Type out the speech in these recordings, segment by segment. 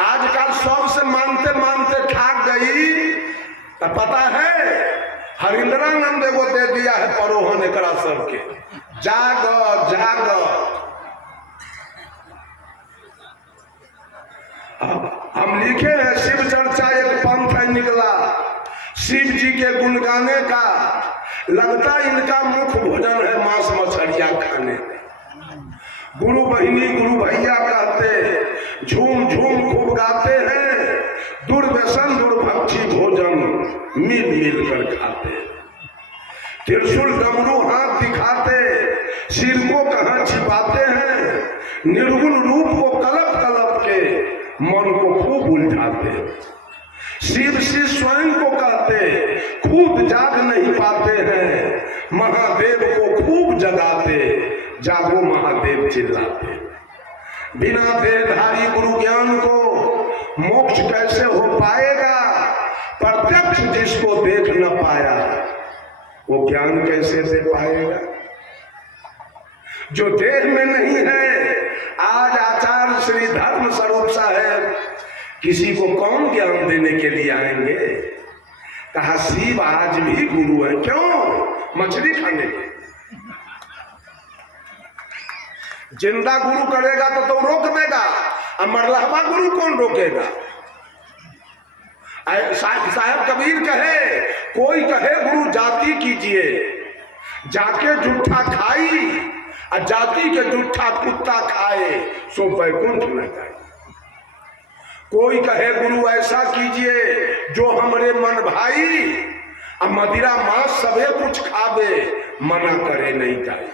आजकल सबसे मानते मानते ठाक गई। तो पता है हरिंद्रानंद एगो दे दिया है परोहन एकरा सबके, जाग जाग। हम लिखे हैं शिव चर्चा एक पंथ है निकला, शिव जी के गुण गाने का, लगता इनका मुख्य भोजन है मांस मछलियां खाने। गुरु बहिनी गुरु भैया कहते, झूम झूम खूब गाते हैं, दुर्व्यसन दुर्भक्षी भोजन मिल मिल कर खाते। त्रिशूल डमरू हाथ दिखाते, सिर को कहाँ छिपाते हैं, निर्गुण रूप को कलप कलप के मन को खूब उलझाते। शिव शिव स्वयं को कहते, खुद जाग नहीं पाते हैं, महादेव को खूब जगाते, जागो महादेव चिल्लाते। बिना देहधारी गुरु ज्ञान को मोक्ष कैसे हो पाएगा, प्रत्यक्ष जिसको देख न पाया वो ज्ञान कैसे दे पाएगा। जो देह में नहीं है, आज आचार्य श्री धर्म स्वरूप साहब किसी को कौन ज्ञान देने के लिए आएंगे। कहा शिव आज भी गुरु है, क्यों? मछली खाने के। जिंदा गुरु करेगा तो रोक देगा, और मरलहबा गुरु कौन रोकेगा। साहब कबीर कहे, कोई कहे गुरु जाति कीजिए, जाके जूठा खाई, और जाति के जूठा कुत्ता खाए सो बैकुंठ न जाए। कोई कहे गुरु ऐसा कीजिए जो हमरे मन भाई, और मदिरा मांस सबे कुछ खावे, मना करे नहीं जाए।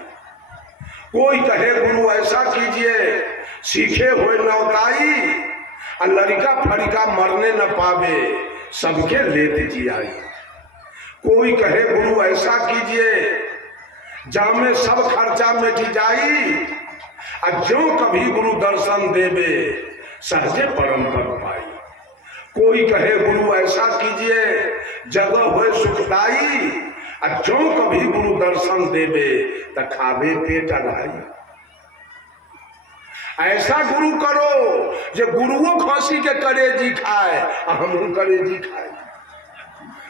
कोई कहे गुरु ऐसा कीजिए सीखे हुए नौताई, और लड़का फड़का मरने न पावे, सबके लेते जियाई। कोई कहे गुरु ऐसा कीजिए जामे सब खर्चा मिट जाई, और जो कभी गुरु दर्शन देवे सहजे परम पद पाई। कोई कहे गुरु ऐसा कीजिए जगह हुए सुखदाई, और जो कभी गुरु दर्शन देवे त खावे पेट अढ़ाई। ऐसा गुरु करो जो गुरुओं खांसी के करेजी खाए, और हम करेजी खाए,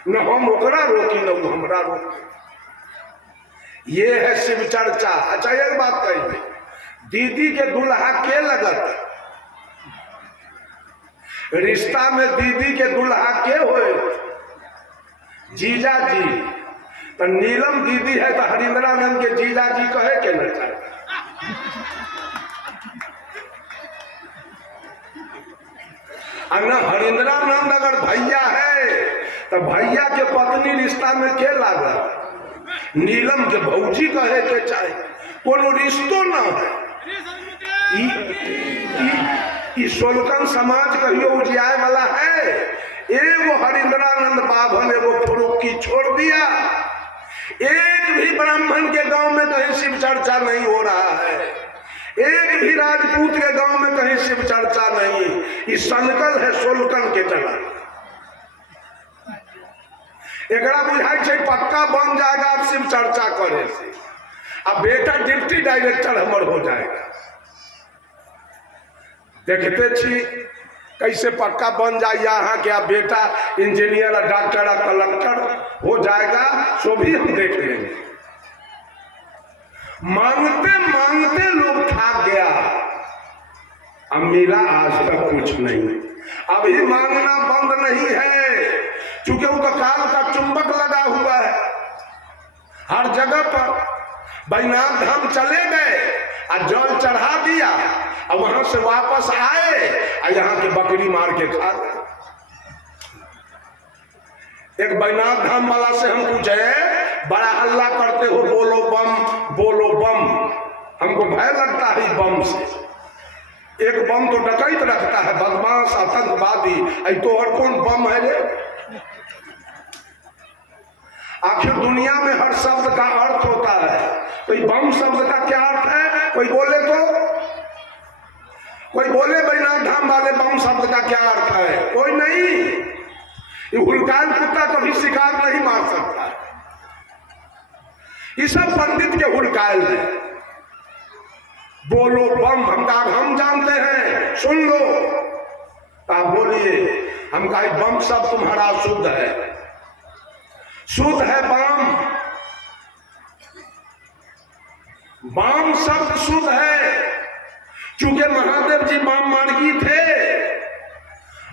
न हम ओकरा रोकी न हमरा रोकी। ये है शिव चर्चा। अच्छा एक बात कही, दीदी के दुल्हा के लगत, रिश्ता में दीदी के दुल्हा के होए, जीजा जी। तो नीलम दीदी है तो हरिंद्रानंद के जीजा जी कहे के न चाहे। हरिंद्रानंद अगर भैया है तो भैया के पत्नी रिश्ता में के लागत, नीलम के भौजी कहे के चाहे, कोनो रिश्तो न है। सोलकन समाज कहियो उजियाए वाला है। एगो हरिंद्रानंद बाभन एगो फुरुक्की छोड़ दिया, एक भी ब्राह्मण के गांव में कहीं शिव चर्चा नहीं हो रहा है, एक भी राजपूत के गांव में कहीं शिव चर्चा नहीं। इस संकल है सोलकन के चला। एकरा बुझाई छे पक्का बन जाएगा अब शिव चर्चा करे से, अब बेटा डिप्टी डायरेक्टर हमर हो जाएगा। देखते छी कैसे पक्का बन जाए यहाँ के, अब बेटा इंजीनियर डॉक्टर कलेक्टर हो जाएगा, सो भी हम देख लेंगे। मांगते मांगते लोग थक गया, अब मिला आज तक कुछ नहीं। अभी मांगना बंद नहीं है, क्योंकि वो तो काल का चुंबक लगा हुआ है हर जगह पर। बैनाथ धाम चले गए और जल चढ़ा दिया, और वहां से वापस आए और यहाँ के बकरी मार के खा गए। एक बैनाथ धाम वाला से हम पूछे, बड़ा हल्ला करते हो, बोलो बम बोलो बम, हमको भय लगता है बम से। एक बम तो डकैत रखता है, बदमाश आतंकवादी, तो और कौन बम है रे? आखिर दुनिया में हर शब्द का अर्थ होता है, कोई बम शब्द का क्या अर्थ है? कोई बोले तो कोई बोले बैनाथ धाम वाले बम शब्द का क्या अर्थ है? कोई नहीं। ये हुलकान कुत्ता कभी शिकार नहीं मार सकता। ये सब पंडित के हुलकाल है। बोलो बम, हम जानते हैं, सुन लो। तो आप बोलिए, हम कहे बम सब तुम्हारा शुद्ध है, शुद्ध है बम, बाम शब्द शुद्ध है, चूंकि महादेव जी बाम मार्गी थे।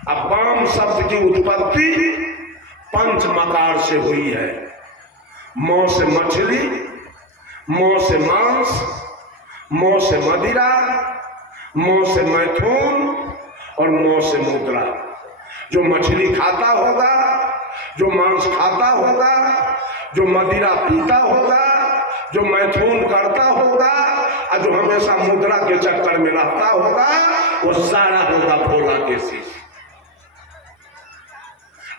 अब बाम शब्द की उत्पत्ति पंच मकार से हुई है। मौ से मछली, मौ से मांस, मौ से मदिरा, मौ से मैथुन और मौ से मुद्रा। जो मछली खाता होगा, जो मांस खाता होगा, जो मदिरा पीता होगा, जो मैथुन करता होगा और जो हमेशा मुद्रा के चक्कर में रहता होगा, वो सारा होगा भोला के शिष्य।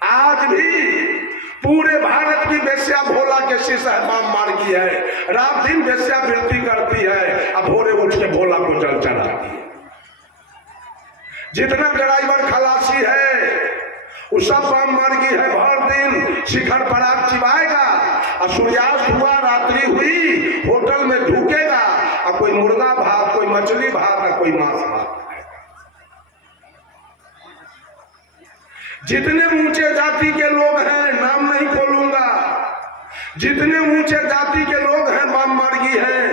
आज भी पूरे भारत की वेश्या भोला के शिष्य है, बाम मार्गी है, रात दिन वेश्या वृत्ति करती है, अब भोरे उठ के भोला को जल चढ़ाती है। जितना ड्राइवर खलासी है वो सब बाम मार्गी है। भर दिन शिखर पर आग चिबाएगा और सूर्यास्त हुआ, रात्रि हुई, होटल में ढूकेगा और कोई मुर्गा भात, कोई मछली भात और कोई मांस भात। जितने ऊंचे जाति के लोग हैं, नाम नहीं खोलूंगा, जितने ऊंचे जाति के लोग हैं बाम मार्गी हैं।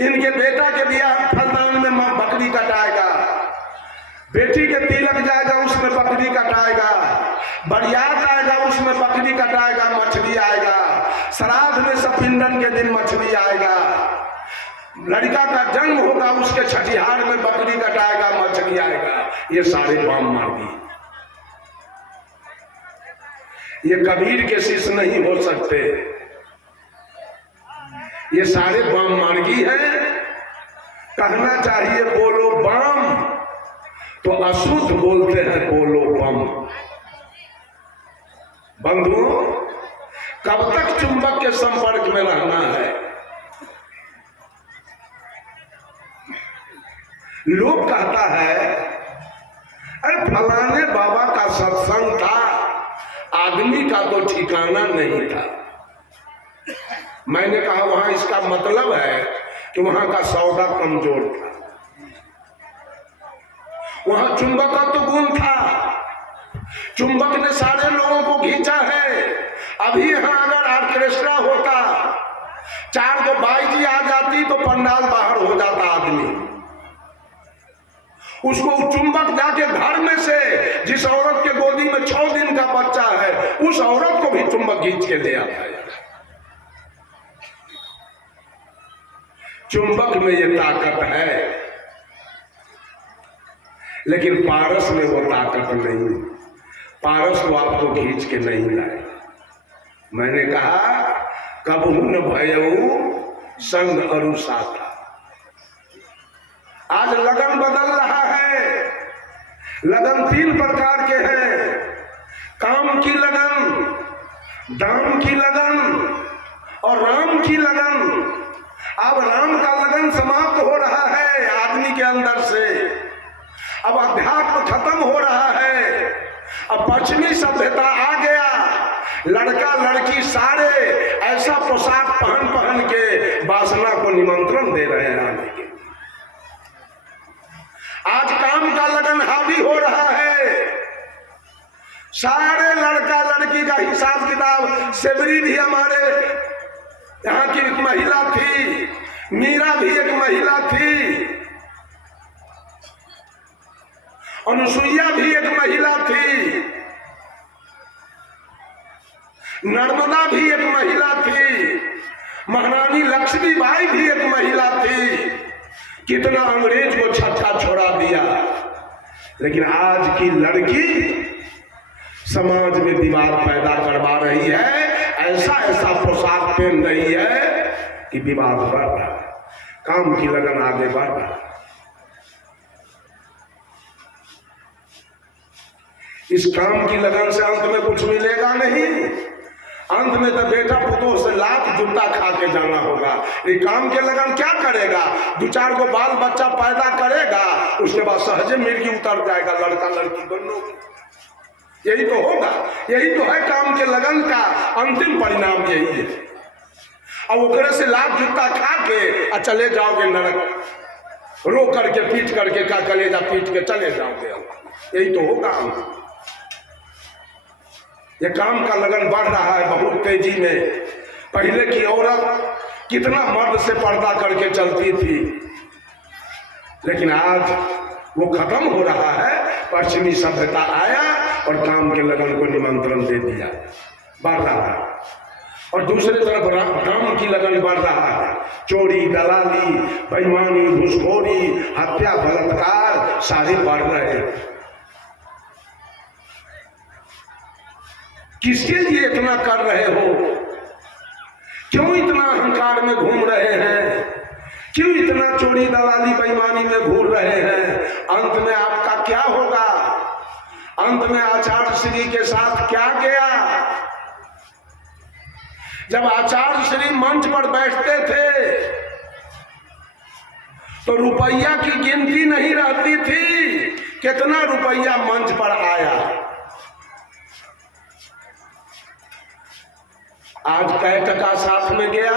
इनके बेटा के ब्याह फलदान में मां बकरी कटाएगा, बेटी के तिलक जाएगा उसमें बकरी कटाएगा, बरियात आएगा उसमें बकरी कटाएगा, मछली आएगा, श्राद्ध में सपिंडन के दिन मछली आएगा, लड़का का जन्म होगा उसके छठिहार में बकरी कटाएगा, मछली आएगा। ये सारे बाम मार्गी, ये कबीर के शिष्य नहीं हो सकते, ये सारे बाम मार्गी हैं। कहना चाहिए बोलो बाम, तो अशुद्ध बोलते हैं बोलो बम। बंधुओं, कब तक चुंबक के संपर्क में रहना है? लोग कहता है अरे फलाने बाबा का सत्संग था, आदमी का तो ठिकाना नहीं था। मैंने कहा वहां इसका मतलब है कि वहां का सौदा कमजोर था, वहां चुंबक का तो गुण था, चुंबक ने सारे लोगों को खींचा है। अभी यहां अगर ऑर्केस्ट्रा होता, 4 को बाईजी आ जाती तो पंडाल बाहर हो जाता आदमी। उसको चुंबक जाके घर में से, जिस औरत के गोदी में 6 दिन का बच्चा है, उस औरत को भी चुंबक खींच के ले आता है। चुंबक में ये ताकत है, लेकिन पारस में वो ताकत नहीं। पारस को आपको खींच के नहीं लाए। मैंने कहा कबहू न भयऊ संग अरु साथा। आज लगन बदल रहा है। लगन 3 प्रकार के हैं, काम की लगन, दाम की लगन और राम की लगन। अब राम का लगन समाप्त हो रहा है आदमी के अंदर से, अब अध्यात्म खत्म हो रहा है, अब पश्चिमी सभ्यता आ गया। लड़का लड़की सारे ऐसा पोशाक पहन के वासना को निमंत्रण दे रहे हैं आने के। आज काम का लगन हावी हो रहा है। सारे लड़का लड़की का हिसाब किताब। सेबरी भी हमारे यहाँ की एक महिला थी, मीरा भी एक महिला थी, अनुसुईया भी एक महिला थी, नर्मदा भी एक महिला थी, महारानी लक्ष्मीबाई भी एक महिला थी। कितना अंग्रेज को छक्का छोड़ा दिया, लेकिन आज की लड़की समाज में विवाद पैदा करवा रही है। ऐसा ऐसा पोशाक पहन रही है कि विवाद बढ़ रहा है, काम की लगन आगे बढ़ रहा है। इस काम की लगन से अंत में कुछ मिलेगा नहीं। अंत में तो बेटा पुतों से लात जूता खा के जाना होगा। ये काम के लगन क्या करेगा? 2-4 को बाल बच्चा पैदा करेगा, उसके बाद सहजे मिर्गी उतर जाएगा, लड़का लड़की दोनों। यही तो होगा, यही तो है काम के लगन का अंतिम परिणाम, यही है। अब ओकरे से लात जूता खा के चले जाओगे नरक, रो करके पीट करके का कलेजा पीट के चले जाओगे। यही तो हो काम। ये काम का लगन बढ़ रहा है बहुत तेजी में। पहले की औरत कितना मर्द से पर्दा करके चलती थी, लेकिन आज वो खत्म हो रहा है। पश्चिमी सभ्यता आया और काम के लगन को निमंत्रण दे दिया, बढ़ रहा है। और दूसरी तरफ राम की लगन बढ़ रहा है। चोरी, दलाली, बेईमानी, घूसखोरी, हत्या, बलात्कार सारे बढ़ रहे हैं। किसके लिए इतना कर रहे हो? क्यों इतना अहंकार में घूम रहे हैं? क्यों इतना चोरी, दलाली, बेईमानी में घूम रहे हैं? अंत में आपका क्या होगा? अंत में आचार्य श्री के साथ क्या गया? जब आचार्य श्री मंच पर बैठते थे तो रुपया की गिनती नहीं रहती थी, कितना रुपया मंच पर आया। आज कै टका साथ में गया?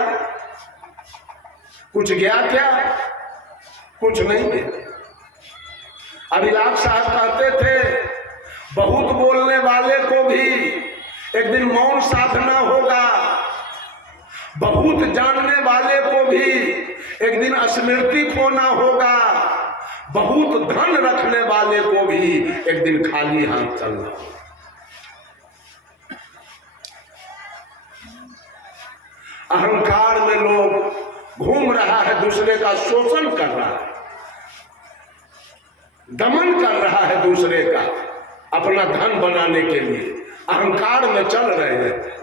कुछ गया क्या? कुछ नहीं गया। अभिलाष साहब कहते थे, बहुत बोलने वाले को भी एक दिन मौन साधना होगा, बहुत जानने वाले को भी एक दिन स्मृति खोना होगा, बहुत धन रखने वाले को भी एक दिन खाली हाथ चलना होगा। अहंकार में लोग घूम रहा है, दूसरे का शोषण कर रहा है, दमन कर रहा है दूसरे का, अपना धन बनाने के लिए अहंकार में चल रहे हैं।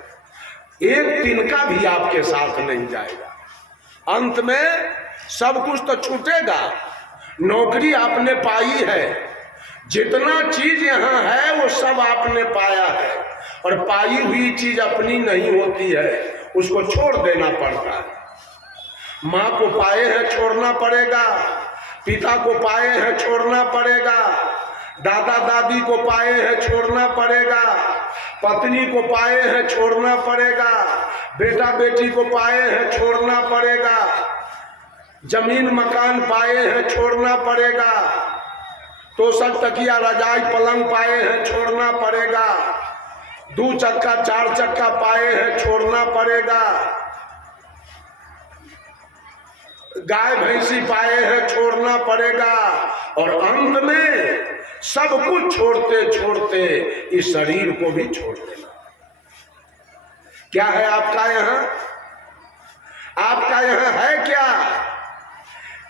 एक तिनका भी आपके साथ नहीं जाएगा। अंत में सब कुछ तो छूटेगा। नौकरी आपने पाई है, जितना चीज यहाँ है वो सब आपने पाया है, और पाई हुई चीज अपनी नहीं होती है, उसको छोड़ देना पड़ता है। माँ को पाए हैं छोड़ना पड़ेगा, पिता को पाए हैं छोड़ना पड़ेगा, दादा दादी को पाए हैं छोड़ना पड़ेगा, पत्नी को पाए हैं छोड़ना पड़ेगा, बेटा बेटी को पाए हैं छोड़ना पड़ेगा, जमीन मकान पाए हैं छोड़ना पड़ेगा, तोशक तकिया रजाई पलंग पाए हैं छोड़ना पड़ेगा, 2 चक्का 4 चक्का पाए हैं छोड़ना पड़ेगा, गाय भैंसी पाए हैं छोड़ना पड़ेगा, और अंत में सब कुछ छोड़ते छोड़ते इस शरीर को भी छोड़ देना। क्या है आपका यहाँ? आपका यहाँ है क्या?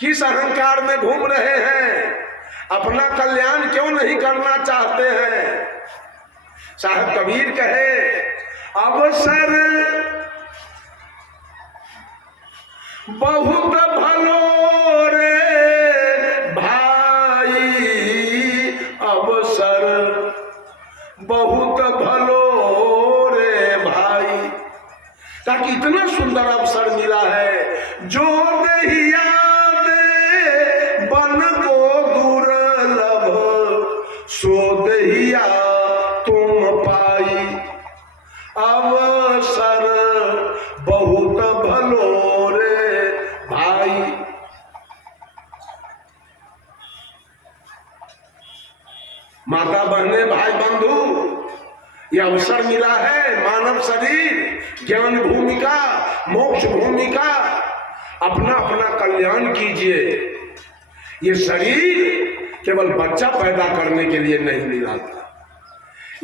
किस अहंकार में घूम रहे हैं? अपना कल्याण क्यों नहीं करना चाहते हैं? साहब कबीर कहे, अवसर बहुत भलो रे भाई, अवसर बहुत भलो रे भाई। ताकि इतना सुंदर अवसर मिला है, जो दहिया दे बन को दुर्लभ, सो दहिया तुम पाई, अवसर बहुत भलो रे भाई। माता बहने भाई बंधु, ये अवसर मिला है, मानव शरीर, ज्ञान भूमिका, मोक्ष भूमिका, अपना अपना कल्याण कीजिए। ये शरीर केवल बच्चा पैदा करने के लिए नहीं मिला था,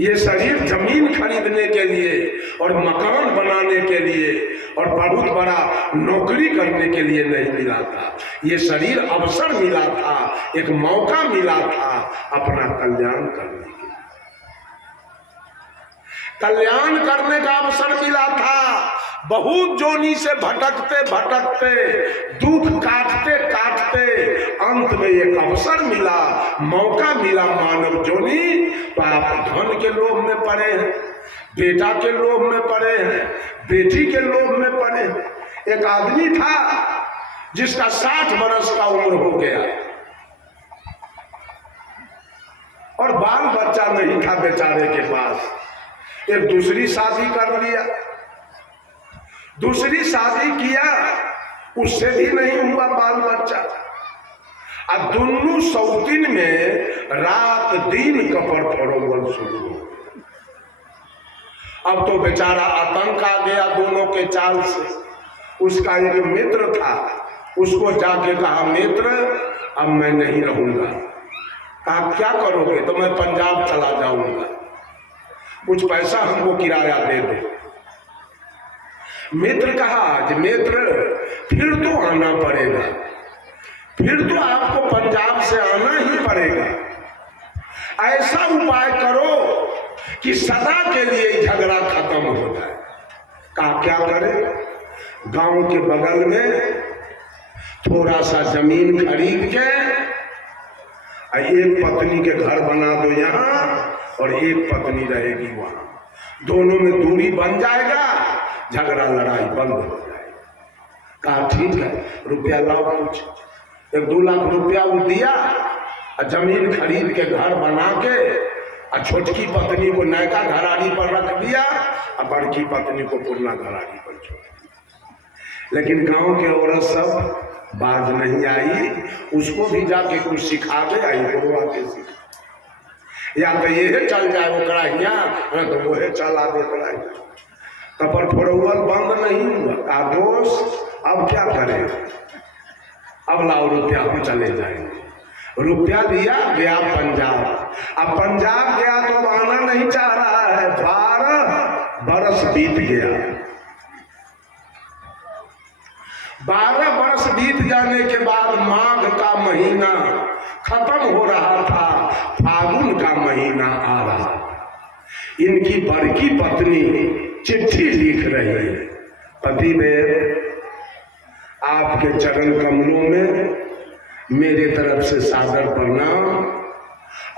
ये शरीर जमीन खरीदने के लिए और मकान बनाने के लिए और बहुत बड़ा नौकरी करने के लिए नहीं मिला था। ये शरीर अवसर मिला था, एक मौका मिला था अपना कल्याण करने के लिए। कल्याण करने का अवसर मिला था। बहुत जोनी से भटकते भटकते, दुख काटते काटते अंत में एक अवसर मिला, मौका मिला मानव जोनी। तो आप धन के लोभ में पड़े हैं, बेटा के लोभ में पड़े हैं, बेटी के लोभ में पड़े हैं। एक आदमी था जिसका 60 वर्ष का उम्र हो गया और बाल बच्चा नहीं था बेचारे के पास। एक दूसरी शादी कर लिया, दूसरी शादी किया, उससे भी नहीं हुआ बाल बच्चा। अब दोनों सौतीन में रात दिन कपर फरोवल शुरू हो। अब तो बेचारा आतंक आ गया दोनों के चाल से। उसका एक मित्र था, उसको जाके कहा मित्र अब मैं नहीं रहूंगा। कहा क्या करोगे? तो मैं पंजाब चला जाऊंगा, कुछ पैसा हमको किराया दे दे। मित्र कहा कि मित्र फिर तो आना पड़ेगा, फिर तो आपको पंजाब से आना ही पड़ेगा। ऐसा उपाय करो कि सदा के लिए झगड़ा खत्म हो जाए। कहा क्या करे? गांव के बगल में थोड़ा सा जमीन खरीद के एक पत्नी के घर बना दो यहाँ और एक पत्नी रहेगी वहां, दोनों में दूरी बन जाएगा, झगड़ा लड़ाई बंद हो जाएगा। कहा ठीक है, रुपया लाओ। कुछ 1-2 लाख रुपया वो दिया और जमीन खरीद के घर बना के और छोटकी पत्नी को नयका घराड़ी पर रख दिया और बड़की पत्नी को पुरना घराड़ी पर छोड़ दिया। लेकिन गांव के औरत सब बाज नहीं आई, उसको भी जाके कुछ सिखा दे आई आके सीख, या तो ये चल जाए वो कड़ाइया तो वो चला दे कड़ाइया। कपर फोड़ौल बंद नहीं हुआ। का दोस्त अब क्या करें? अब लाओ रुपया, हम चले जाएंगे। रुपया दिया, गया पंजाब। अब पंजाब गया तो अब आना नहीं चाह रहा है। 12 बरस बीत गया। 12 बरस बीत जाने के बाद माघ का महीना खत्म हो रहा था, फागुन का महीना आ रहा। इनकी बड़की पत्नी चिट्ठी लिख रही है, पतिदेव आपके चरण कमलों में मेरे तरफ से सादर प्रणाम,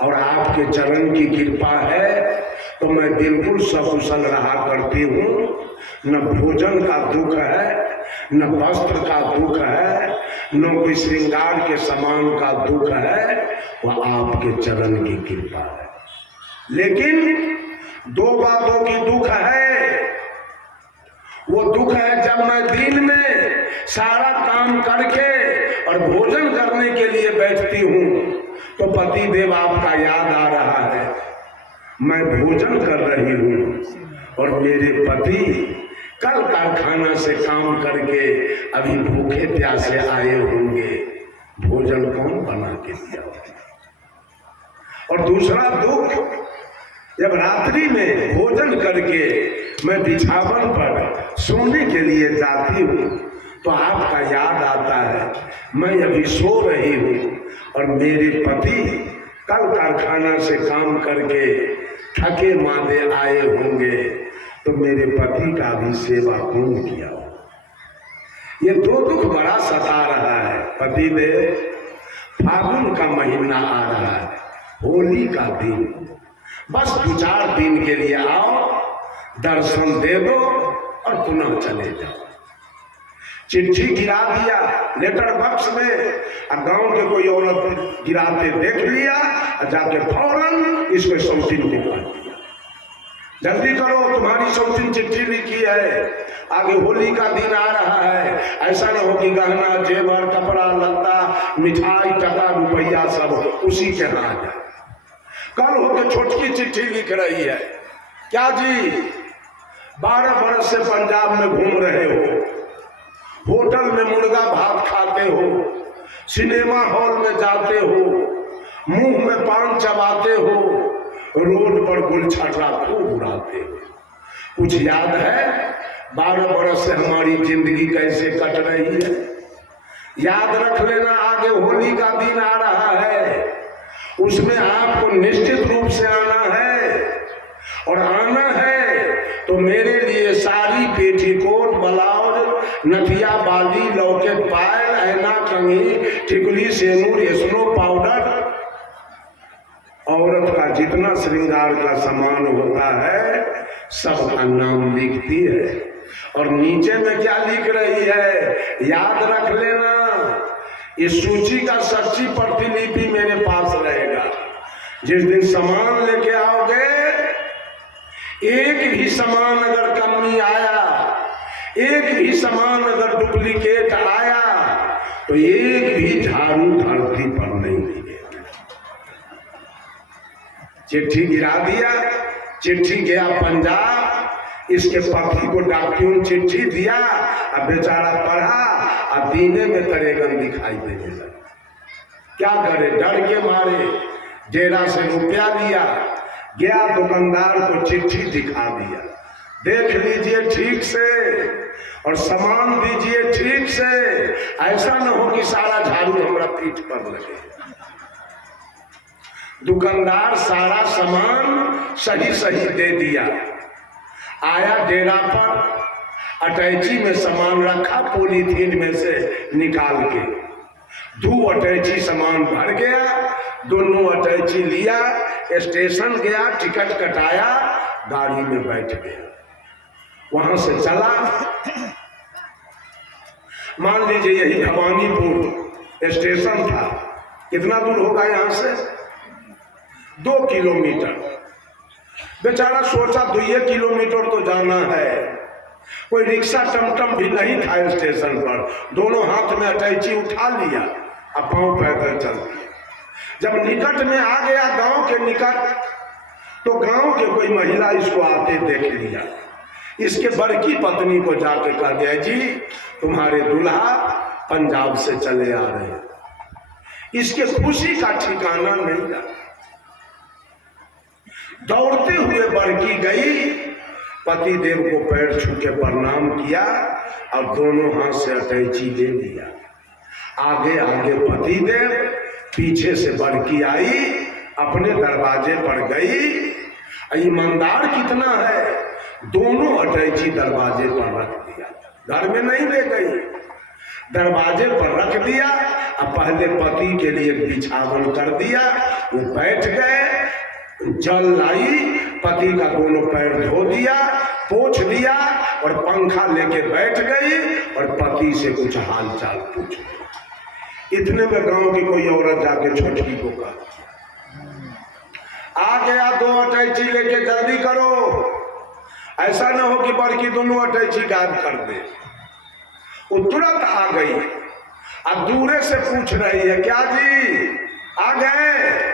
और आपके चरण की कृपा है तो मैं बिल्कुल सकुशल रहा करती हूँ। न भोजन का दुख है, न वस्त्र का दुख है, न कोई श्रृंगार के सामान का दुख है, वह आपके चरण की कृपा है। लेकिन 2 बातों की दुख है। वो दुख है जब मैं दिन में सारा काम करके और भोजन करने के लिए बैठती हूँ तो पति देव आपका याद आ रहा है। मैं भोजन कर रही हूँ और मेरे पति कल कारखाना से काम करके अभी भूखे प्यासे आए होंगे, भोजन कौन बना के दिया। और दूसरा दुख, जब रात्रि में भोजन करके मैं बिछावन पर सोने के लिए जाती हूँ तो आपका याद आता है। मैं अभी सो रही हूँ और मेरे पति कल कारखाना से काम करके थके मांदे आए होंगे, तो मेरे पति का भी सेवा कौन किया हो। ये 2 दुख बड़ा सता रहा है। पति देव, फागुन का महीना आ रहा है, होली का दिन, बस 2-4 दिन के लिए आओ, दर्शन दे दो और पुनः चले जाओ। चिट्ठी गिरा दिया लेटर बॉक्स में, और गांव के कोई औरत गिराते देख लिया और जाके फौरन इसको सौतीन को कह दिया, जल्दी करो तुम्हारी सौतीन चिट्ठी लिखी है, आगे होली का दिन आ रहा है। ऐसा न हो कि गहना जेवर कपड़ा लत्ता मिठाई टका रुपया सब उसी के ना जाए। कल होके छोटकी चिट्ठी लिख रही है, क्या जी 12 बरस से पंजाब में घूम रहे हो, होटल में मुर्गा भात खाते हो, सिनेमा हॉल में जाते हो, मुंह में पान चबाते हो, रोड पर गुलछर्रा खूब उड़ाते हो। कुछ याद है 12 बरस से हमारी जिंदगी कैसे कट रही है? याद रख लेना, आगे होली का दिन आ रहा है, उसमें आपको निश्चित रूप से आना है। और आना है तो मेरे लिए साड़ी, पेटीकोट, ब्लाउज, नथिया, बाली, लॉकेट, पायल, ऐना, कंघी, टिकुली, सेनूर, स्नो पाउडर, औरत का जितना श्रृंगार का सामान होता है सबका नाम लिखती है। और नीचे में क्या लिख रही है याद रख लेना। इस सूची का सच्ची प्रतिलिपि मेरे पास रहेगा। जिस दिन सामान लेके आओगे, एक भी सामान अगर कमी आया, एक भी सामान अगर डुप्लीकेट आया, तो एक भी झाड़ू धरती पर नहीं गिरे। चिट्ठी गिरा दिया, चिट्ठी गया पंजाब, इसके पति को डाकियों चिट्ठी दिया, अब बेचारा पढ़ा, अब दीने में तरेगन दिखाई देने लगा। क्या करे, डर के मारे डेरा से रुपया लिया, गया दुकानदार को चिट्ठी दिखा दिया, देख लीजिए ठीक से और सामान दीजिए ठीक से, ऐसा न हो कि सारा झाड़ू हमारा पीठ पर लगे। दुकानदार सारा सामान सही सही दे दिया, आया डेरा पर, अटैची में सामान रखा, पॉलीथीन में से निकाल के 2 अटैची सामान भर गया, दोनों अटैची लिया, स्टेशन गया, टिकट कटाया, गाड़ी में बैठ गया, वहां से चला। मान लीजिए यही भवानीपुर स्टेशन था, कितना दूर होगा यहाँ से? 2 किलोमीटर। बेचारा सोचा 2 किलोमीटर तो जाना है, कोई रिक्शा टमटम भी नहीं था स्टेशन पर, दोनों हाथ में अटैची उठा लिया, अब पांव पैदल चल दिया। जब निकट में आ गया, गांव के निकट, तो गांव के कोई महिला इसको आते देख लिया, इसके बड़की पत्नी को जाके कह दिया, जी तुम्हारे दूल्हा पंजाब से चले आ रहे हैं। इसके खुशी का ठिकाना नहीं था। दौड़ते हुए बड़की गई, पति देव को पैर छू के प्रणाम किया और दोनों हाथ से अटैची ले लिया। आगे आगे पति देव, पीछे से बड़की आई, अपने दरवाजे पर गई। ईमानदार कितना है, दोनों अटैची दरवाजे पर रख दिया, घर में नहीं ले गई, दरवाजे पर रख दिया। अब पहले पति के लिए बिछावन कर दिया, वो बैठ गए, जल लाई, पति का दोनों पैर धो दिया, पोंछ दिया और पंखा लेके बैठ गई और पति से कुछ हाल चाल पूछ। इतने में गांव की कोई औरत जाके छोटकी को कहा, आ गया 2 अटैची लेके, जल्दी करो, ऐसा ना हो कि बड़की दोनों अटैची गायब कर दे। वो तुरंत आ गई, अब दूरे से पूछ रही है, क्या जी आ गए?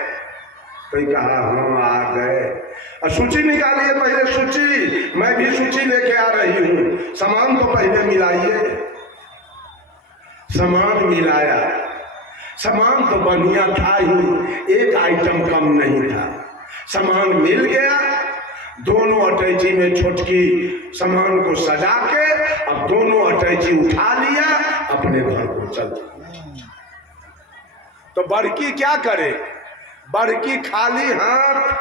कोई कहा हाँ आ गए। सूची निकालिए पहले, सूची, मैं भी सूची लेके आ रही हूं, सामान तो पहले मिलाइए। सामान मिलाया, सामान तो बढ़िया था ही, एक आइटम कम नहीं था, सामान मिल गया। दोनों अटैची में छोटकी सामान को सजा के अब दोनों अटैची उठा लिया, अपने घर को चल। तो बड़की क्या करे, बड़की खाली हाथ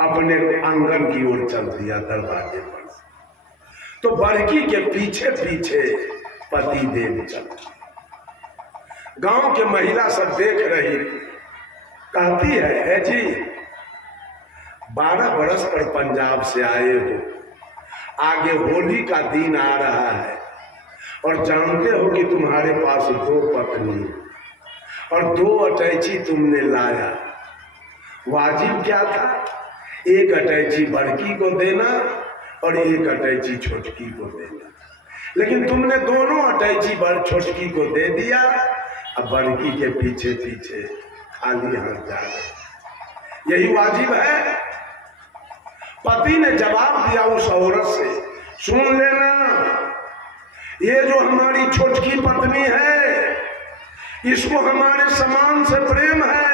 अपने आंगन की ओर चल दिया दरवाजे पर। तो बड़की के पीछे पीछे पति देव चल। गांव के महिला सब देख रही, कहती है जी 12 बरस पर पंजाब से आए हो, आगे होली का दिन आ रहा है और जानते हो कि तुम्हारे पास 2 पत्नी और 2 अटैची तुमने लाया, वाजिब क्या था? एक अटैची बड़की को देना और एक अटैची छोटकी को देना, लेकिन तुमने दोनों अटैची छोटकी को दे दिया। अब बड़की के पीछे पीछे खाली हाथ जा रहे, यही वाजिब है? पति ने जवाब दिया उस औरत से, सुन लेना, ये जो हमारी छोटकी पत्नी है, इसको हमारे सामान से प्रेम है,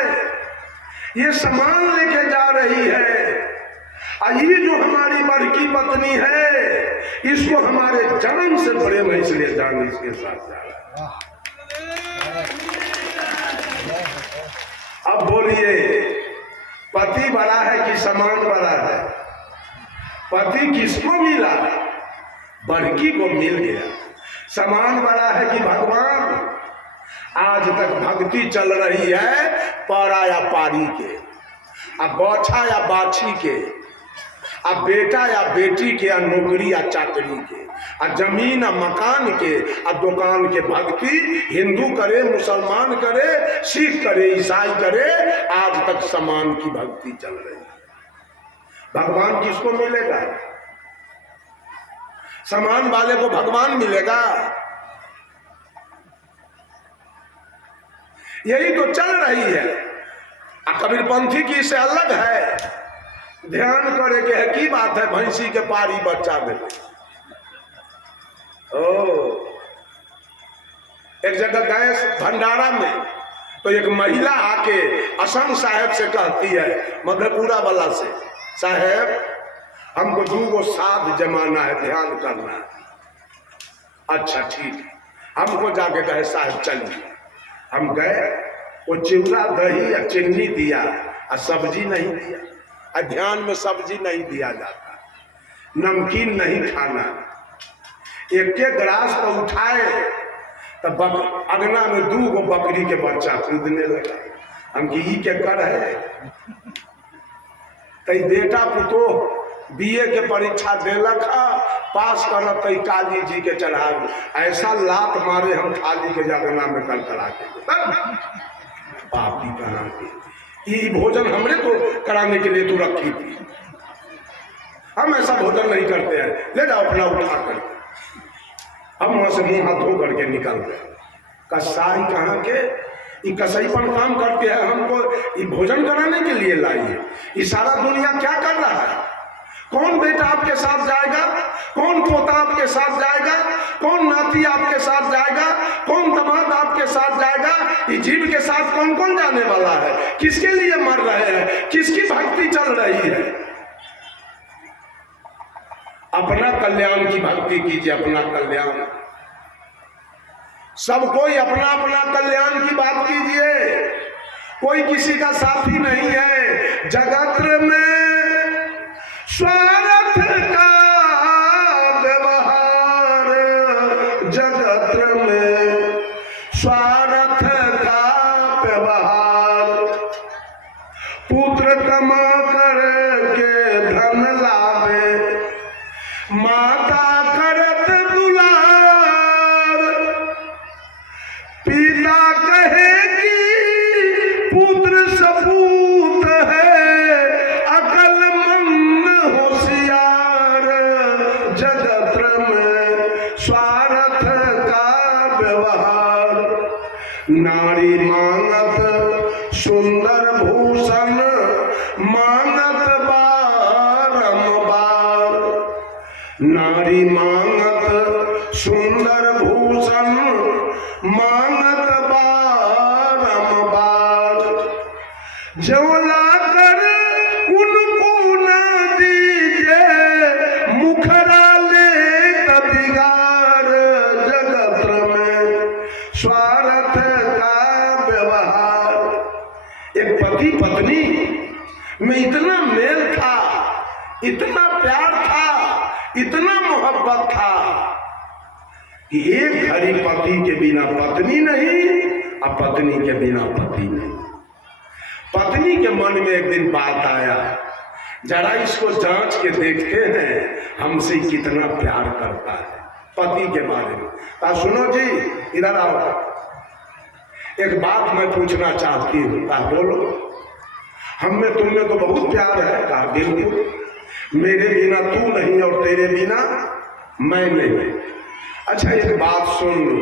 ये सामान लेके जा रही है। और ये जो हमारी बड़की पत्नी है, इसको हमारे जन्म से प्रेम है, इसलिए जान इसके साथ जा रहा है। अब बोलिए, पति बड़ा है कि सामान बड़ा है? पति किसको मिला? बड़की को मिल गया। सामान बड़ा है कि भगवान? आज तक भक्ति चल रही है पारा या पारी के, अब बौछा या बाछी के, अब बेटा या बेटी के, या नौकरी या चाकरी के, अब जमीन या मकान के, अब दुकान के। भक्ति हिंदू करे, मुसलमान करे, सिख करे, ईसाई करे, आज तक समान की भक्ति चल रही है। भगवान किसको मिलेगा? समान वाले को भगवान मिलेगा? यही तो चल रही है। कबीरपंथी की इससे अलग है। ध्यान करे के है की बात है, भैंसी के पारी बच्चा में। एक जगह गए भंडारा में, तो एक महिला आके असम साहेब से कहती है, मधेपुरा वाला से, साहेब हमको 2 साध जमाना है, ध्यान करना है। अच्छा ठीक है। हमको जाके कहे साहब चलिए। हम गए, वो चिवड़ा दही या चीनी दिया और सब्जी नहीं दिया। ध्यान में सब्जी नहीं दिया जाता, नमकीन नहीं खाना। एक गिलास तो उठाए, तब अगना में 2 बकरी के बच्चा कूदने लगा। हम की के कर है, तई बेटा पुतो बीए के परीक्षा देलक, पास करत तई काली जी के चढ़ाव। ऐसा लात मारे हम खाली के जगना में कर करा के पापी कहाँ के। ये भोजन हमने तो कराने के लिए तो रखी थी, हम ऐसा भोजन नहीं करते हैं। ले जाओ अपना उठा कर। हम वहां से मुंह हाथ धो करके निकल गए। कसाई कहाँ के, ये कसाईपन काम करते हैं, हमको ये भोजन कराने के लिए लाई है। ये सारा दुनिया क्या कर रहा है? कौन बेटा आपके साथ जाएगा, कौन पोता आपके साथ जाएगा, कौन नाती आपके साथ जाएगा, कौन दामाद आपके साथ जाएगा? ये जीव के साथ कौन कौन जाने वाला है? किसके लिए मर रहे हैं? किसकी भक्ति चल रही है? अपना कल्याण की भक्ति कीजिए, अपना कल्याण। सब कोई अपना अपना कल्याण की बात कीजिए। कोई किसी का साथी नहीं है। जगत में स्वार्थ का व्यवहार, जगत में स्वार्थ का व्यवहार। पुत्र कमा कर के धन लावे, माता करत दुलार। पिता कहे कि पुत्र सपूत है, अकलमंद होशियार। जगत में स्वार्थ का व्यवहार। नारी मांगत सुंदर भूषण, मांगत बारंबार। नारी मांगत सुंदर भूषण, मांगत बारंबार। जो लाकर उनको न दीजिए, मुखरा ले बिगाड़। जगत में स्वार्थ का व्यवहार। एक पति पत्नी में इतना मेल था, इतना प्यार था, इतना मोहब्बत था कि एक घड़ी पति के बिना पत्नी नहीं और पत्नी के बिना पति नहीं। पत्नी के मन में एक दिन बात आया, जरा इसको जांच के देखते हैं हमसे कितना प्यार करता है, पति के बारे में। कहा सुनो जी, इधर आओ, एक बात मैं पूछना चाहती हूँ। कहा बोलो। हमें तुम में तो बहुत प्यार है। कहा बिल्कुल, मेरे बिना तू नहीं और तेरे बिना मैं नहीं। अच्छा एक बात सुन लो,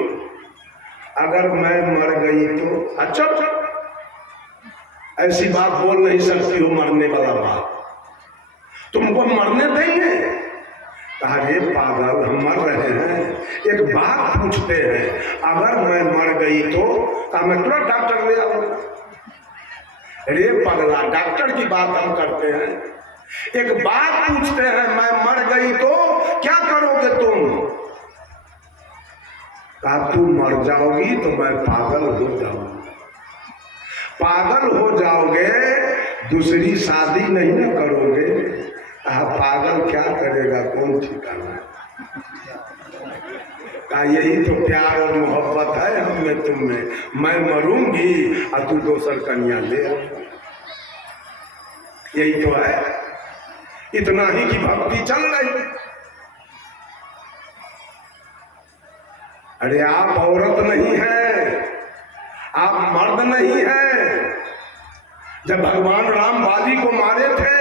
अगर मैं मर गई तो? अच्छा ऐसी बात बोल नहीं सकती हो, मरने वाला बात। तुमको मरने देंगे? कहा रे पागल, हम मर रहे हैं, एक बात पूछते हैं, अगर मैं मर गई तो? कहा मैं तुरंत डॉक्टर ले आऊंगा। रे पगला, डॉक्टर की बात हम करते हैं, एक बात पूछते हैं, मैं मर गई तो क्या करोगे तुम? कहा तू मर जाओगी तो मैं पागल हो जाऊंगा। पागल हो जाओगे, दूसरी शादी नहीं न करोगे। कहा पागल क्या करेगा, कौन ठिकाना। कहा यही तो प्यार और मोहब्बत है हम में तुम में। मैं मरूंगी और तू दूसर कन्या ले। यही तो है, इतना ही की भक्ति चल रही। अरे आप औरत नहीं है, आप मर्द नहीं है। जब भगवान राम बाली को मारे थे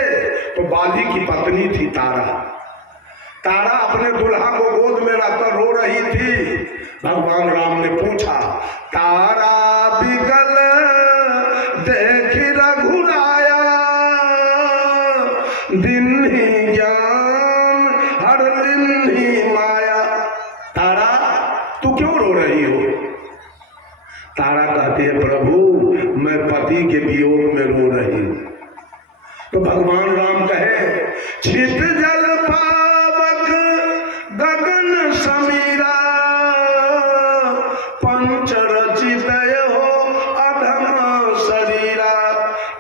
तो बाली की पत्नी थी तारा। तारा अपने दुल्हा को गोद में रखकर रो रही थी। भगवान राम ने पूछा, तारा बिगल देखी रघुराया, दिन ही ज्ञान हर दिन ही माया। तारा तू क्यों रो रही हो? तारा कहती है, प्रभु मैं पति के वियोग में रो रही हूं। तो भगवान राम कहे, छित जल पावक गगन समीरा, पंच रचित हो अधम शरीरा,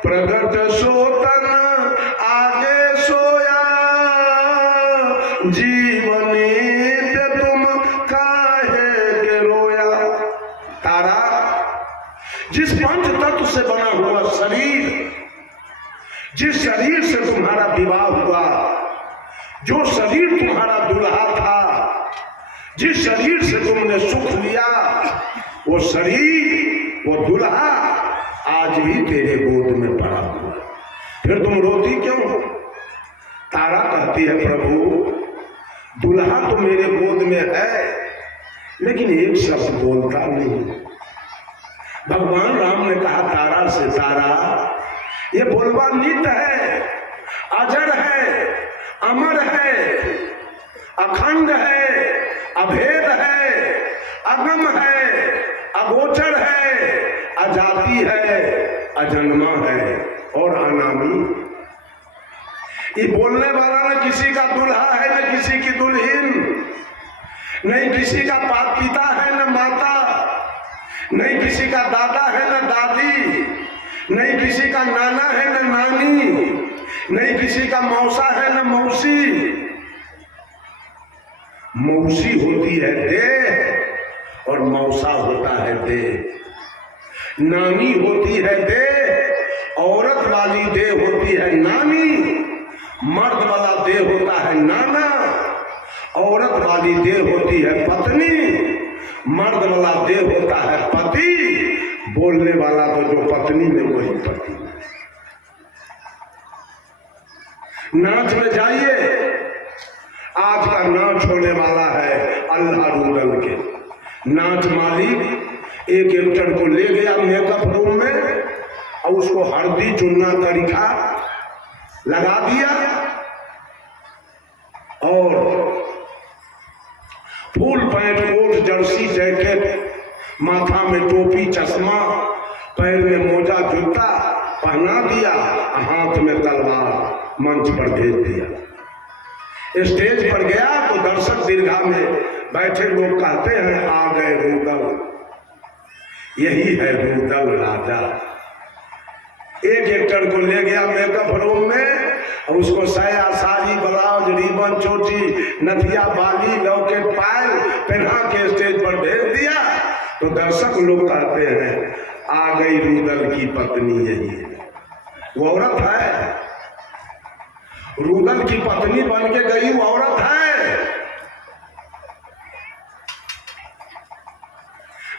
प्रगट सोतन आगे सोया, जीवनी तुम काहे के रोया। तारा, जिस पंच तत्व से बना हुआ शरीर, जिस शरीर से तुम्हारा विवाह हुआ, जो शरीर तुम्हारा दुल्हा था, जिस शरीर से तुमने सुख लिया, वो शरीर, वो दुल्हा आज भी तेरे गोद में पड़ा हुआ, फिर तुम रोती क्यों? तारा कहती है, प्रभु दुल्हा तो मेरे गोद में है, लेकिन एक शब्द बोलता नहीं। भगवान राम ने कहा तारा से, तारा ये बोलवा नित्य है, अजर है, अमर है, अखंड है, अभेद है, अगम है, अगोचर है, अजाति है, अजन्मा है और अनामी। ये बोलने वाला न किसी का दुल्हा है, न किसी की दुल्हन, नहीं किसी का बाप पिता है न माता, नहीं किसी का दादा है न दादी, नहीं किसी का नाना है न नानी, नहीं किसी का मौसा है न मौसी। मौसी होती है देह और मौसा होता है देह। नानी होती है देह, औरत वाली देह होती है नानी, मर्द वाला देह होता है नाना, औरत वाली देह होती है पत्नी, मर्द वाला देह होता है पति, बोलने वाला तो जो पत्नी में वही पति। नाच में जाइए, आज का नाच होने वाला है अल्लाह रुदल के। नाच मालिक एक एक्टर को ले गया मेकअप रूम में और उसको हल्दी चुन्ना तरीका लगा दिया और full pant coat jersey jacket, माथा में टोपी चश्मा, पैर में मोजा जूता पहना दिया, हाथ में तलवार, मंच पर भेज दिया। स्टेज पर गया तो दर्शक दीर्घा में बैठे लोग कहते हैं, आ गए रुदल, यही है रुदल राजा। एक एक्टर को ले गया मेकअप रूम में और उसको साया साड़ी ब्लाउज रिबन चोटी नथिया बाली लॉकेट पायल पहना के स्टेज पर भेज दिया तो दर्शक लोग कहते हैं, आ गई रुदल की पत्नी यही है। वो औरत है, रुदल की पत्नी बन के गई वो औरत है।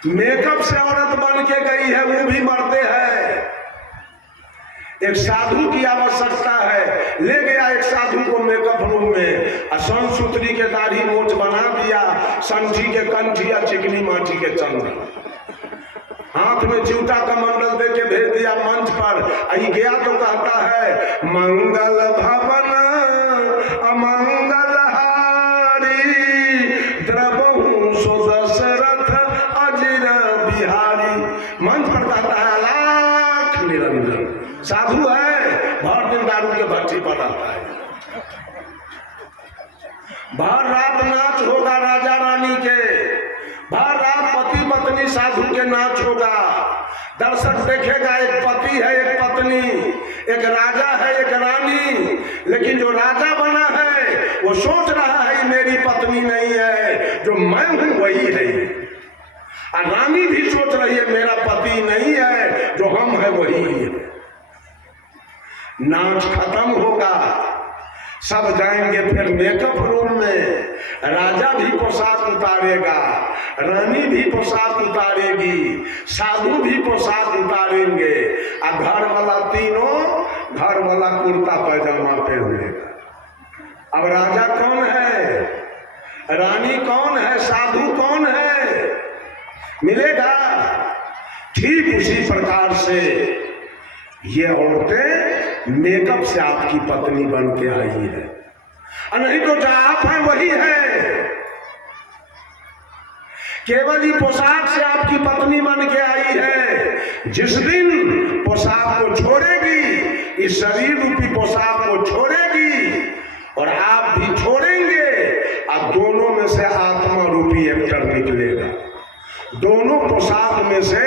मेकअप से औरत बन के गई है, वो भी मरते हैं। एक साधु की आवश्यकता है, ले गया एक साधु को मेकअप रूम में, सूत्री के दाढ़ी मोछ बना दिया, संठी के कंठिया चिकनी माटी के चंद्र, हाथ में जूता का मंडल दे के भेज दिया मंच पर। आई गया तो कहता है, मंगल भवन अमंगल हारी, द्रवहु सो दशरथ अजिर बिहारी। मंच पर कहता है, अलाख निरंजन। साधु है, भर दिन दारू के भट्टी पर रहता है, भर रात नाच होगा राजा रानी के, भर रात पति पत्नी साधु के नाच होगा। दर्शक देखेगा, एक पति है एक पत्नी, एक राजा है एक रानी, लेकिन जो राजा बना है वो सोच रहा है मेरी पत्नी नहीं है, जो मैं हूं वही है। और रानी भी सोच रही है मेरा पति नहीं है, जो हम है वही है। नाच खत्म होगा, सब जाएंगे फिर मेकअप रूम में। राजा भी पोशाक उतारेगा, रानी भी पोशाक उतारेगी, साधु भी पोशाक उतारेंगे, और घर वाला तीनों घर वाला कुर्ता पैजामा पहनेगा। अब राजा कौन है? रानी कौन है, साधु कौन है, मिलेगा। ठीक उसी प्रकार से ये औरतें मेकअप से आपकी पत्नी बन के आई है, और नहीं तो जो आप हैं वही है। केवल ही पोशाक से आपकी पत्नी बन के आई है। जिस दिन पोशाक को छोड़ेगी, इस शरीर रूपी पोशाक को छोड़ेगी और आप भी छोड़ेंगे, और दोनों में से आत्मा रूपी एक्टर निकलेगा। दोनों पोशाक में से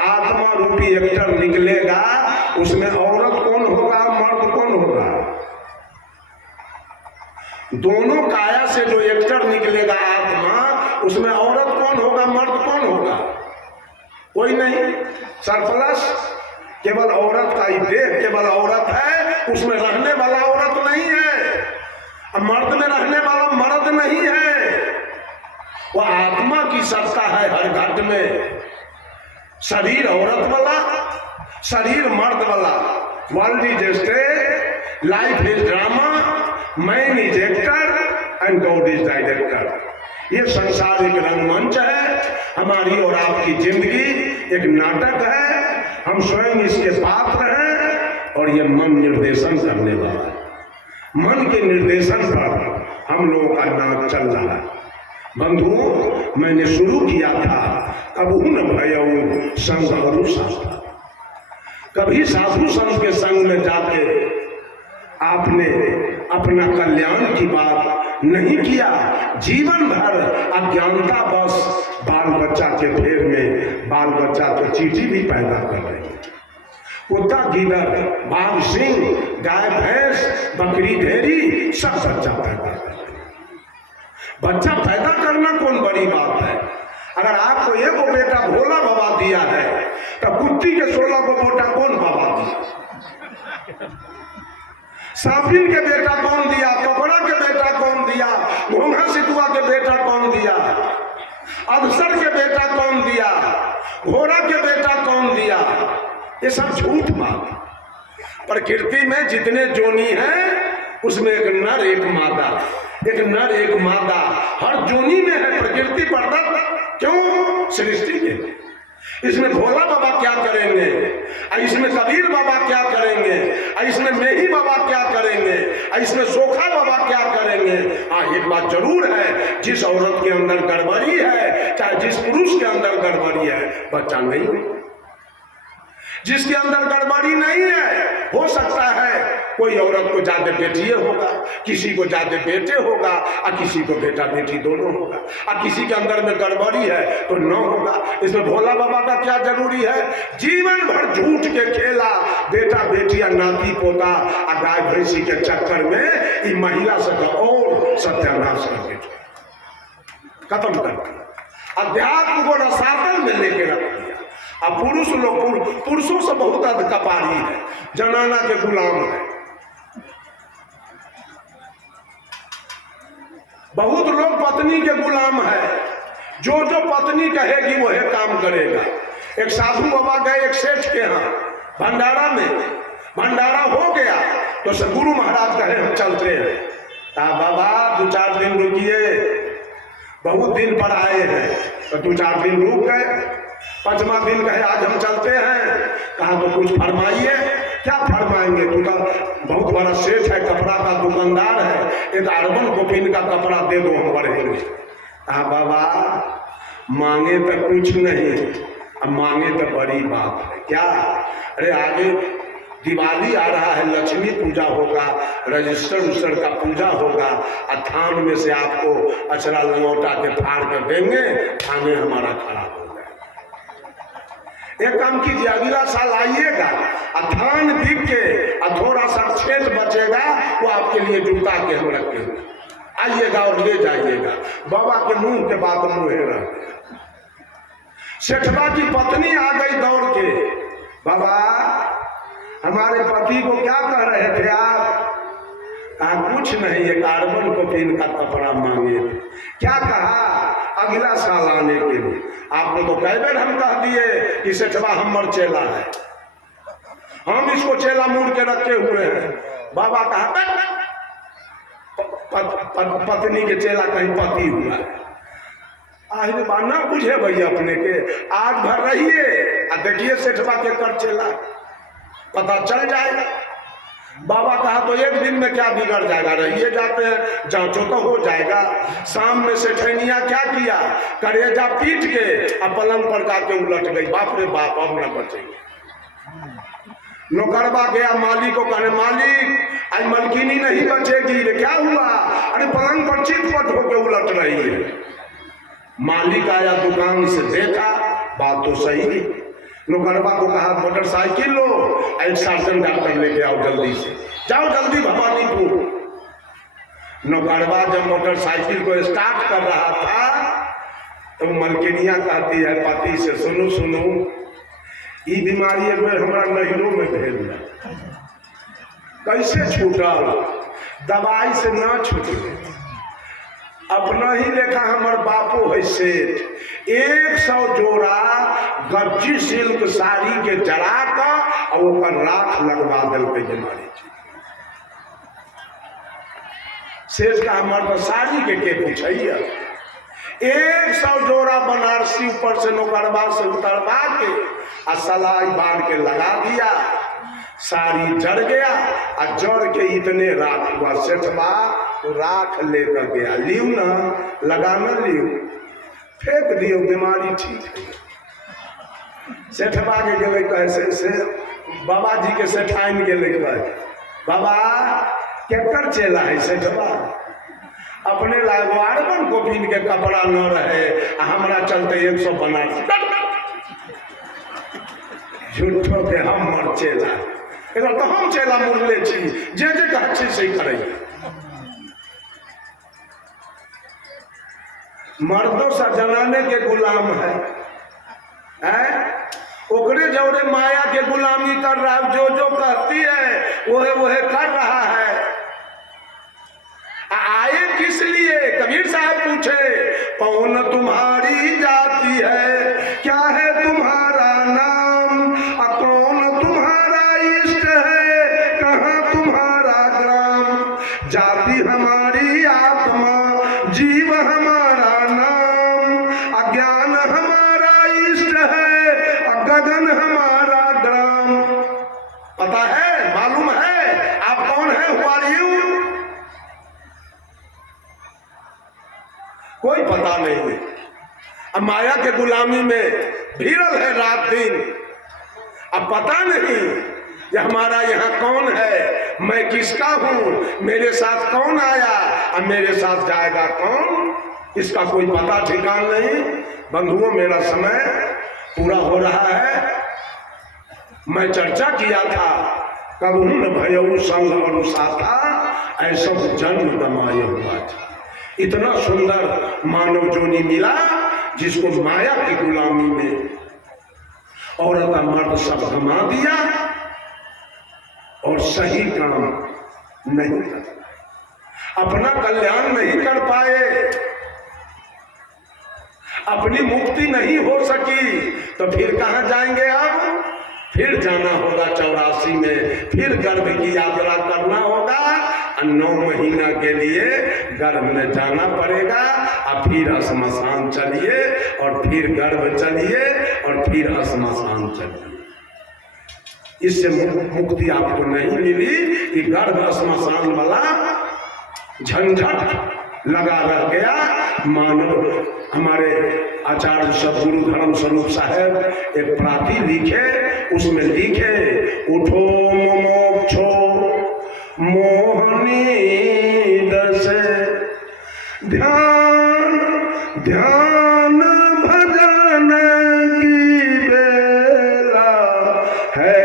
आत्मा रूपी एक्टर निकलेगा। उसमें औरत कौन होगा, मर्द कौन होगा? दोनों काया से जो एक्टर निकलेगा आत्मा, उसमें औरत कौन होगा, मर्द कौन होगा? कोई नहीं। सरप्लस केवल औरत का ही देह केवल औरत है, उसमें रहने वाला औरत नहीं है, और मर्द में रहने वाला मर्द नहीं है। वो आत्मा की सत्ता है हर घट में। शरीर औरत वाला, शरीर मर्द वाला। World is stage, life is drama, man is actor and God is director. ये संसार एक रंगमंच है, हमारी और आपकी जिंदगी एक नाटक है। हम स्वयं इसके पात्र हैं, और ये मन निर्देशन करने वाला है। मन के निर्देशन पर हम लोगों का नाच चल रहा है। बंधुओं, मैंने शुरू किया था, कबहू न भयऊ संग गुरु शास्त्र। कभी साधु संत के संग में जाके आपने अपना कल्याण की बात नहीं किया। जीवन भर अज्ञानता बस बाल बच्चा के फेर में, बाल बच्चा तो चींटी भी पैदा कर रहे हैं। कुत्ता, गीदड़, बाघ, सिंह, गाय, भैंस, बकरी, भेड़ी, सब बच्चा पैदा कर रहे हैं। बच्चा पैदा करना कौन बड़ी बात है? अगर आपको एक बेटा भोला बाबा दिया है, तो कुत्ती के 16 को बेटा कौन बाबा दिया? साफिन के बेटा कौन दिया? कपड़ा के बेटा कौन दिया? घोंघा सितुआ के बेटा कौन दिया? अवसर के बेटा कौन दिया? घोड़ा के बेटा कौन दिया? ये सब झूठ बात। प्रकृति में जितने जोनी हैं, उसमें एक नर एक मादा, एक नर एक मादा हर जोनी में है। प्रकृति प्रदत्त क्यों सृष्टि के। इसमें भोला बाबा क्या करेंगे, इसमें कबीर बाबा क्या करेंगे, इसमें मेही बाबा क्या करेंगे, इसमें सोखा बाबा क्या करेंगे। हाँ, एक बात जरूर है, जिस औरत के अंदर गड़बड़ी है, चाहे जिस पुरुष के अंदर गड़बड़ी है, बच्चा नहीं है। जिसके अंदर गड़बड़ी नहीं है, हो सकता है कोई औरत को ज्यादा बेटिए होगा, किसी को ज्यादा बेटे होगा, और किसी को बेटा बेटी दोनों होगा, और किसी के अंदर में गड़बड़ी है तो न होगा। इसमें भोला बाबा का क्या जरूरी है? जीवन भर झूठ के खेला, बेटा बेटिया नाती पोता, और गाय भैंसी के चक्कर में ये महिला से और सत्यानाश कर देते, खत्म कर दिया। अध्यात्म को रसातल में लेके रख दिया। अब पुरुष लोग पुरुषों से बहुत अधिक कपारी है, जनाना के गुलाम है। बहुत लोग पत्नी के गुलाम है, जो जो पत्नी कहेगी वही काम करेगा। एक साधु बाबा गए एक सेठ के यहाँ भंडारा में, भंडारा हो गया तो गुरु महाराज कहे हम चलते हैं। बाबा 2-4 दिन रुकिए, बहुत दिन पर आए हैं, तो 2-4 दिन रुक गए। 5वां दिन कहे आज हम चलते हैं। कहा तो कुछ फरमाइए। क्या फरमाएंगे? तू तो बहुत बड़ा सेठ है, कपड़ा का दुकानदार है, एक अर्बन कोपिन का कपड़ा दे दो, हम बढ़ेंगे। कहा बाबा मांगे तो कुछ नहीं, अब मांगे तो बड़ी बात है। क्या? अरे आगे दिवाली आ रहा है, लक्ष्मी पूजा होगा, रजिस्टर उस्टर का पूजा होगा, और थान में से आपको अचरा लंगोटा के फाड़ कर देंगे, थाने हमारा खराब हो जाएगा। एक काम कीजिए, अगला साल आइएगा, थान बिक के थोड़ा सा छेद बचेगा, वो आपके लिए जूता के हम रखेंगे, आइएगा और ले जाइएगा। बाबा के मुंह के बात मुँहे रह गया। सेठवा की पत्नी आ गई दौड़ के, बाबा हमारे पति को क्या कह रहे थे आप? कहा कुछ नहीं, एक कार्बन कोपिन का कपड़ा मांगे थे। क्या कहा? अगला साल आने के लिए। आपने तो कई बार हम कह दिए कि सेठवा हमर चेला है, हम इसको चेला मूड के रखे हुए हैं। बाबा कहा पत्नी के चेला कहीं पति हुआ है। आहिर बाना बुझे भैया अपने के, आग भर रहिए और देखिए सेठवा के कर चेला, पता चल जाएगा। बाबा कहा तो एक दिन में क्या बिगड़ जाएगा, रहिए जाते हैं, जांचो तो हो जाएगा। शाम में सेठनिया क्या किया, करेजा पीट के और पलंग पर जाके उलट गई। बाप रे बाप, अब न बचेंगे। नौकरबा गया माली को कहने, मालिक आज मलकिनी नहीं बचेगी। क्या हुआ? अरे पलंग पर चितपट होके उलट रही है। मालिक आया दुकान से, देखा बात तो सही है। नौकरबा को कहा मोटरसाइकिल लो, एक सर्जन डॉक्टर लेके आओ, जल्दी से जाओ, जल्दी भवानीपुर। नौकरबा जब मोटरसाइकिल को स्टार्ट कर रहा था तो मलकिनिया कहती है पति से, सुनो सुनो, ये बीमारी एक बार हमारा नहिरों में भेज दिया, कैसे छूटल? दवाई से ना छूटे। अपना ही लेखा हमार बापो है सेठ 100 जोड़ा गज्जी सिल्क साड़ी के जरा कर और ओकर राख लगवा दिल पे बीमारी। सेठ का हमार तो साड़ी के पूछिए। 100 जोड़ा बनारसी ऊपर से नौकरबा से उतरवा के और सलाई बांध के लगा दिया। साड़ी जड़ गया और जड़ के इतने राख हुआ। सेठवा राख लेकर गया, लियो ना, लगाना लियो, फेंक दियो, बीमारी ठीक है। सेठवा के गए कैसे से बाबा जी के सेठाइन गए, बाबा केकर चेला है सेठवा? अपने लागवाड़न को पीन के कपड़ा न रहे, हमारा चलते 100 बना झूठो के हम मर चेला। तो हम चेला मुरले छी, जे जे कह छी से करे। मर्दों सा जनाने के गुलाम है, ओकरे जौरे माया के गुलामी कर रहा है। जो जो कहती है वह कर रहा है। आए किस लिए? कबीर साहब पूछे, कौन तुम्हारी जाति है, क्या है तुम्हारा नाम, कौन तुम्हारा इष्ट है, कहाँ तुम्हारा ग्राम। जाति हमारी आत्मा, जीव हमारा नाम, अज्ञान हमारा इष्ट है, गगन हमारा ग्राम। पता है, मालूम है आप कौन है? Who are you? कोई पता नहीं है। अब माया के गुलामी में भीड़ल है रात दिन। अब पता नहीं कि हमारा यहाँ कौन है, मैं किसका हूँ, मेरे साथ कौन आया और मेरे साथ जाएगा कौन, इसका कोई पता ठिकान नहीं। बंधुओं, मेरा समय पूरा हो रहा है। मैं चर्चा किया था, कब न भयऊ संग अनुसाथा, ऐसा जन्म गमाया हुआ था। इतना सुंदर मानव जोनी मिला जिसको माया की गुलामी में औरत मर्द सब गमा दिया और सही काम नहीं कर, अपना कल्याण नहीं कर पाए, अपनी मुक्ति नहीं हो सकी। तो फिर कहाँ जाएंगे? अब फिर जाना होगा 84 में, फिर गर्भ की यात्रा करना होगा और 9 महीना के लिए गर्भ में जाना पड़ेगा। और फिर श्मशान चलिए और फिर गर्भ चलिए और फिर श्मशान चलिए। इससे मुक्ति आपको नहीं मिली कि गर्भ श्मशान वाला झंझट लगा रह गया। मानव हमारे आचार्य सदगुरु धर्म स्वरूप साहब एक प्रार्थी लिखे, उसमें लिखे, उठो मोक्षो मोहनी दस, ध्यान ध्यान भजन की बेला है,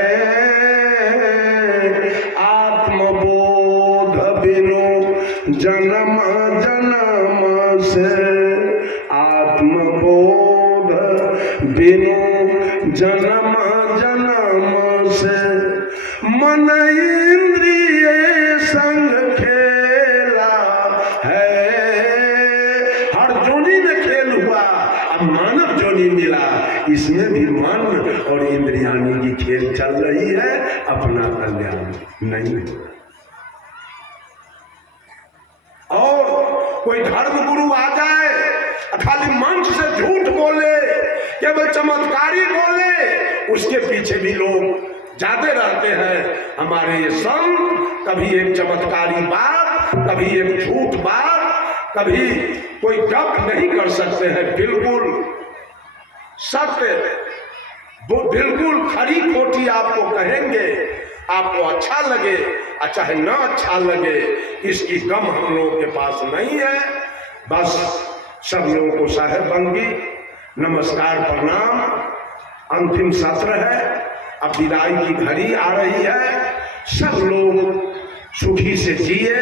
आत्मबोध बिनु जन्म जन्म से, आत्मबोध बिनु जन्म जन्म से, मन इंद्रिय संग खेला है। हर जोनी में खेल हुआ, अब मानव जोनी मिला, इसमें भी मन और इंद्रियानी की खेल चल रही है, अपना कल्याण नहीं। और कोई धर्म गुरु आ जाए खाली मंच से झूठ बोले, केवल चमत्कारी बोले, उसके पीछे भी लोग जाते रहते हैं। हमारे ये संत कभी एक चमत्कारी बात, कभी एक झूठ बात, कभी कोई गप नहीं कर सकते हैं। बिल्कुल सत्य, वो बिल्कुल खरी खोटी आपको कहेंगे, आपको अच्छा लगे चाहे ना अच्छा लगे, इसकी गम हम लोगों के पास नहीं है। बस सब लोगों को साहेब बंगी नमस्कार प्रणाम। अंतिम सत्र है, अब विदाई की घड़ी आ रही है। सब लोग सुखी से जिए,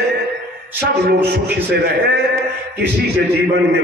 सब लोग सुखी से रहे, किसी के जीवन में